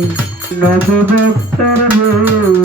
Nothing better than you.